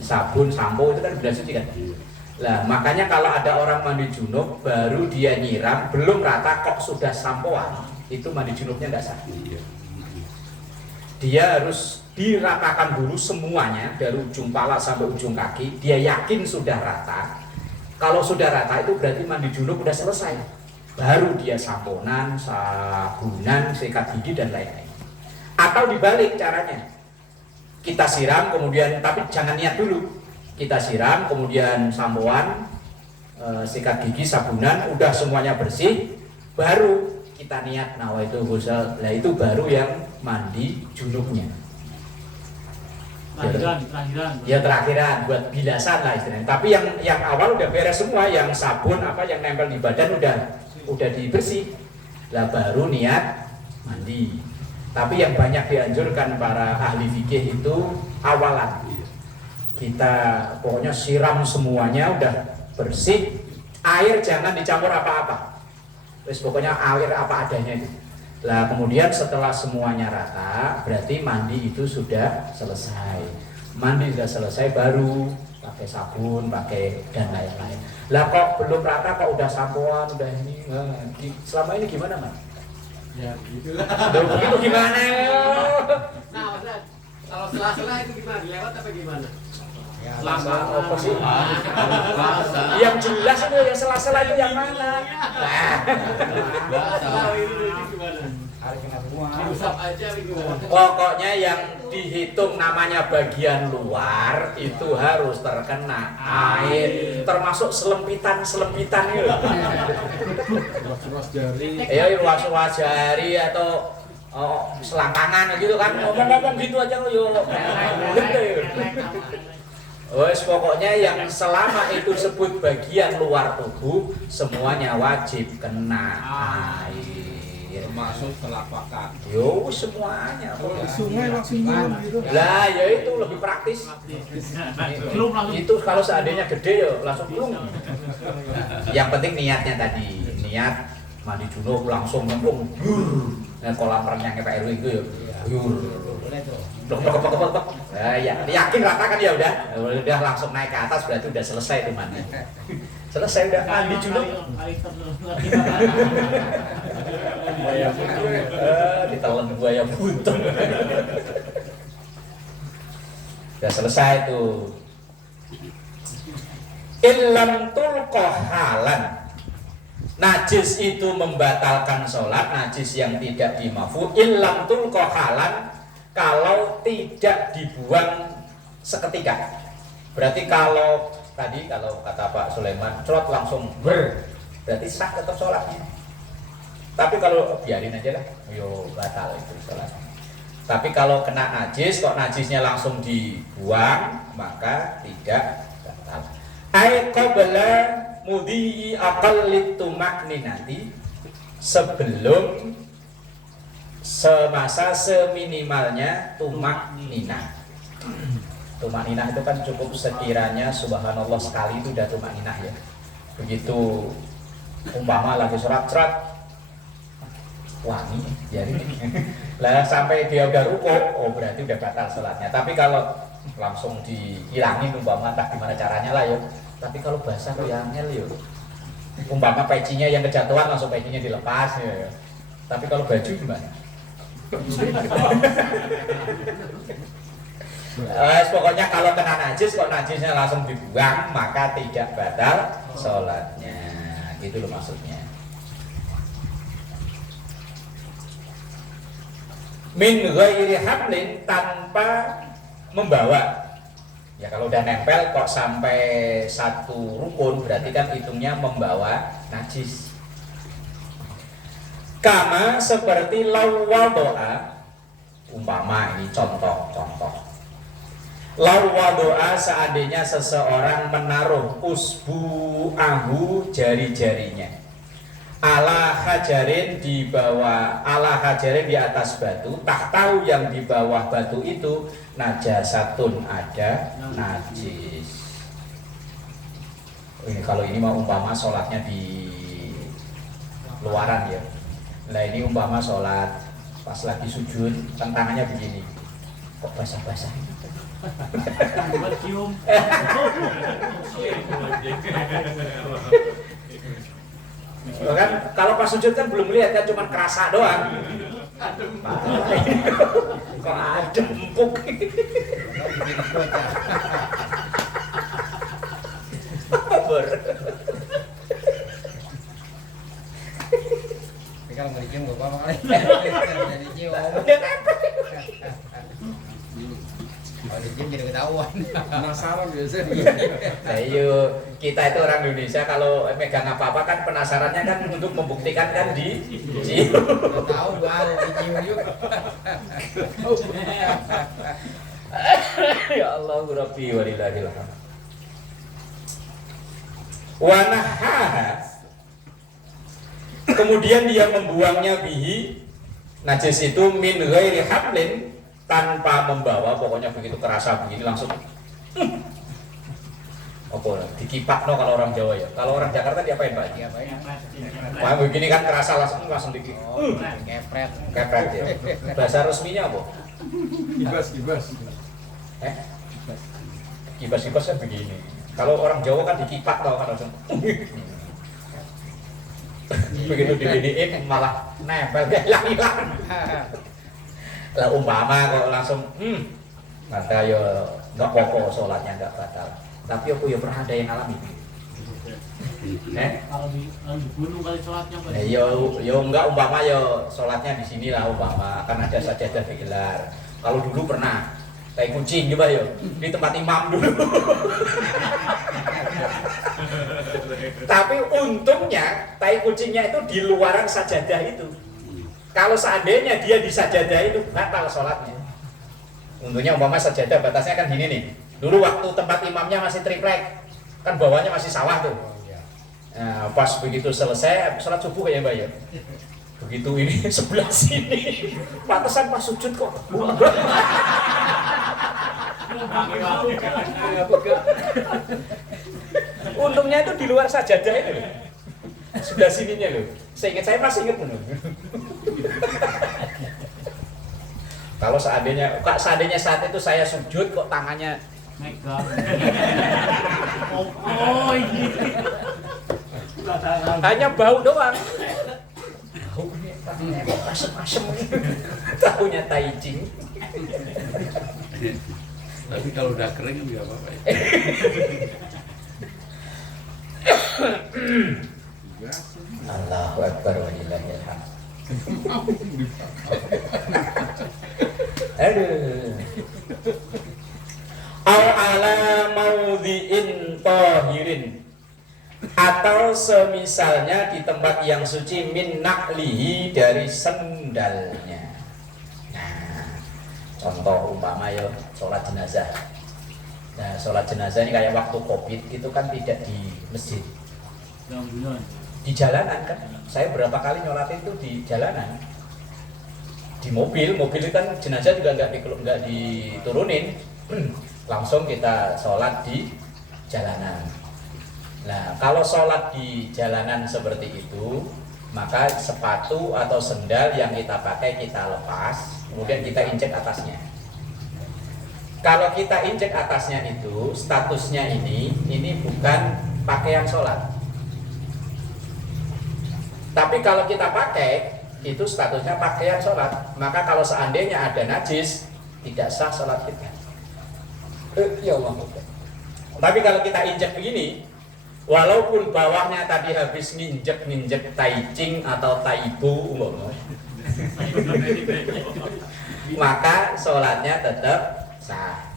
Sabun, sampo itu kan benda suci kan. Lah makanya kalau ada orang mandi junub baru dia nyiram belum rata kok sudah sampoan, itu mandi junubnya nggak sah. Dia harus diratakan dulu semuanya dari ujung pala sampai ujung kaki. Dia yakin sudah rata. Kalau sudah rata itu berarti mandi junub udah selesai. Baru dia samponan, sabunan, sikat gigi dan lain-lain. Atau dibalik caranya. Kita siram kemudian, tapi jangan niat dulu. Kita siram kemudian sampoan, sikat gigi, sabunan, udah semuanya bersih, baru kita niat nawaitu ghusl. Nah itu baru yang mandi junubnya. Terakhiran buat bilasan lah istilahnya. Tapi yang awal udah beres semua, yang sabun apa yang nempel di badan udah dibersih. Lah baru niat mandi. Tapi yang banyak dianjurkan para ahli fikih itu awalan. Kita pokoknya siram semuanya udah bersih, air jangan dicampur apa-apa. Terus pokoknya air apa adanya itu. Lah kemudian setelah semuanya rata, berarti mandi itu sudah selesai. Mandi sudah selesai baru pakai sabun, pakai dan lain-lain. Lah kok belum rata, kok udah sampoan, udah ini. Selama ini gimana, Mas? Ya, gitulah. Begitu gimana? Nah, Ustaz, kalau sela-sela itu gimana? Dilewat apa gimana? Ya, Selama apa sih? Yang jelas itu yang sela-sela itu yang mana? Tahu itu gimana? harus kena semua. Diusap aja gimana? Pokoknya yang dihitung namanya bagian luar itu harus terkena air, termasuk selempitan itu. Ruas-ruas jari. Ruas-ruas jari atau selangkangan gitu kan, ngomong-ngomong gitu aja yo. Wes pokoknya yang selama itu sebut bagian luar tubuh semuanya wajib kena air. Termasuk telapak kaki. Yo semuanya. Kalau di sungai langsung minum gitu. Lah ya itu lebih praktis. Itu kalau seandainya gede ya langsung plung. Yang penting niatnya tadi, niat mandi junub langsung nyemplung. Nah kolam renangnya Pak RW itu ya. Nah, ya, yakin rata kan ya udah langsung naik ke atas berarti udah selesai tuh mandi. Selesai udah mandi junub. Ditelan buaya buntung. Udah selesai tuh. Illam tulqah halan. Najis itu membatalkan sholat, najis yang tidak dimafu. Illam tulqah halan, kalau tidak dibuang seketika. Berarti kalau tadi kalau kata Pak Sulaiman, crot langsung berarti sah tetap sholatnya. Tapi kalau biarin aja lah, yo batal itu sholatnya. Tapi kalau kena najis, kok najisnya langsung dibuang, maka tidak batal. Ai qabla mudhi aqallit tumakninati, sebelum semasa seminimalnya tumak ninah. Tumak ninah itu kan cukup sekiranya subhanallah sekali itu udah tumak ninah ya. Begitu umpama lagi sholat wangi ya ini. Lah sampai dia udah rukuk, oh berarti udah batal sholatnya. Tapi kalau langsung dihilangin umpama tak gimana caranya lah ya. Tapi kalau basah tuh yang angel ya. Umpama pecinya yang kejatuhan langsung pecinya dilepas ya. Tapi kalau baju gimana? Pokoknya kalau kena najis, kok najisnya langsung dibuang, maka tidak batal sholatnya. Gitu loh maksudnya. Min ghairi hablin, tanpa membawa. Ya kalau udah nempel kok sampai satu rukun, berarti kan hitungnya membawa najis. Kama seperti lawadoa, umpama ini contoh. Lawadoa seandainya seseorang menaruh usbu'ahu, jari-jarinya, ala hajarin di bawah, ala hajarin di atas batu, tak tahu yang di bawah batu itu najasatun, ada najis. Ini kalau ini mau umpama sholatnya di luaran ya. Nah ini umpama sholat pas lagi sujud, kan tangannya begini, kok basah-basah itu? Kan kalau pas sujud kan belum lihat kan, cuma kerasa doang. Kok ada empuk? Kalau mau dicium gak apa-apa kali. Kalau dicium. Kalau dicium jadi ketahuan. Penasaran biasanya. Ayo, kita itu orang Indonesia kalau megang apa-apa kan penasarannya kan untuk membuktikan kan dicium. Tahu bau dicium juga. Ya Allah, Rabbi walillahil hamd. Wa nahaha, kemudian dia membuangnya bihi, najis itu min ghairi hablin, tanpa membawa. Pokoknya begitu kerasa begini langsung apa dikipak no kalau orang Jawa ya. Kalau orang Jakarta diapain Pak? Wah begini kan kerasa langsung dikipak. Kepret ya. Bahasa resminya apa? Kibas. Kibas kan begini. Kalau orang Jawa kan dikipak tau kan langsung. Begitu diginiin malah nempel hilang. Lah umpama kalau langsung maka ya nggak pokok sholatnya nggak batal. Tapi aku ya pernah ada yang alami. Kalau di gunung kali sholatnya Pak. Ya enggak, umpama ya sholatnya di sini lah, umpama akan ada sajadah digelar. Kalau dulu pernah tai kucing coba ya di tempat imam dulu. Tapi untungnya tai kucingnya itu di luaran sajadah itu. Kalau seandainya dia di sajadah itu batal sholatnya. Untungnya umpama sajadah batasnya kan gini nih. Dulu waktu tempat imamnya masih triplek, kan bawahnya masih sawah tuh. Nah, pas begitu selesai sholat subuh kayak Mbak ya. Begitu ini sebelah sini, pantesan pas sujud kok. Untungnya itu di luar sajadah itu loh. Sebelah sininya loh. Seingat saya masih ingat benar. Kalau seandainya saat itu saya sujud kok tangannya megang. Oh ini. hanya bau doang. Baunya asem-asem. Tahunya taicing. Tapi kalau udah kering kan nggak apa-apa ya. Allahu Akbar walillahil hamd. Aduh. Au ala maudhi'in Atau semisalnya di tempat yang suci min naklihi, dari sendalnya. Nah, contoh umpama ya sholat jenazah. Nah, sholat jenazah ini kayak waktu Covid itu kan tidak di masjid, di jalanan kan. Saya berapa kali nyolatin itu di jalanan, di mobil itu kan jenazah juga nggak diturunin, langsung kita sholat di jalanan. Nah, kalau sholat di jalanan seperti itu, maka sepatu atau sendal yang kita pakai kita lepas, kemudian kita injek atasnya. Kalau kita injek atasnya itu, statusnya ini bukan pakaian sholat. Tapi kalau kita pakai, itu statusnya pakaian sholat. Maka kalau seandainya ada najis, tidak sah sholat kita. Ya Allah. Tapi kalau kita injek begini, walaupun bawahnya tadi habis nginjek taicing atau taibu, maka sholatnya tetap sah.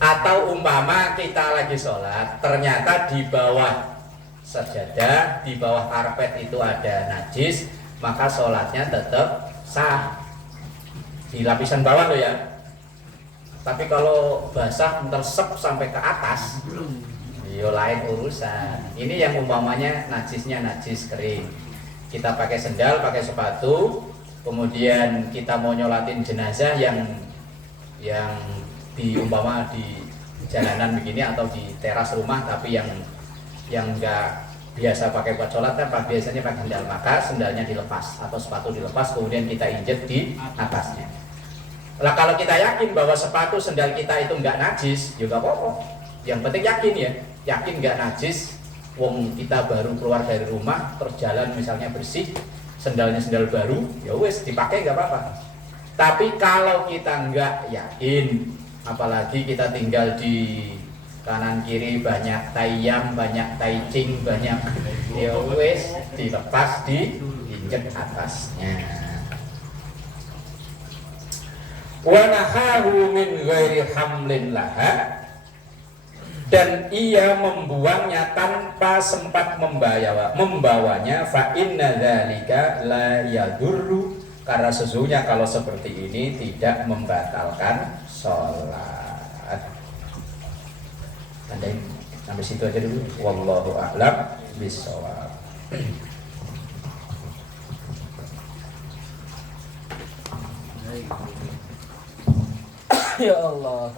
Atau umpama kita lagi sholat, ternyata di bawah sajadah, di bawah karpet itu ada najis, maka sholatnya tetap sah di lapisan bawah loh ya. Tapi kalau basah tersep sampai ke atas, yo lain urusan. Ini yang umpamanya najisnya najis kering. Kita pakai sendal, pakai sepatu, kemudian kita mau nyolatin jenazah yang di umpama di jalanan begini atau di teras rumah, tapi yang enggak biasa pakai buat sholat kan biasanya pakai sendal, maka sendalnya dilepas atau sepatu dilepas, kemudian kita injek di atasnya. Lah kalau kita yakin bahwa sepatu sendal kita itu enggak najis, juga apa-apa. Yang penting yakin ya, yakin enggak najis. Wong kita baru keluar dari rumah, terus jalan misalnya bersih, sendalnya sendal baru, ya wes dipakai enggak apa-apa. Tapi kalau kita enggak yakin, apalagi kita tinggal di kanan kiri banyak tayyam, banyak taicing, banyak ya wes dilepas, diinjek atasnya. Wa nahahu min ghairi hamlin laha, dan ia membuangnya tanpa sempat membawanya, fa inna dzalika la yadurru, karena sesungguhnya kalau seperti ini tidak membatalkan sholat. Andain sampai situ aja dulu. Wallahu a'lam bishawab. Ya Allah.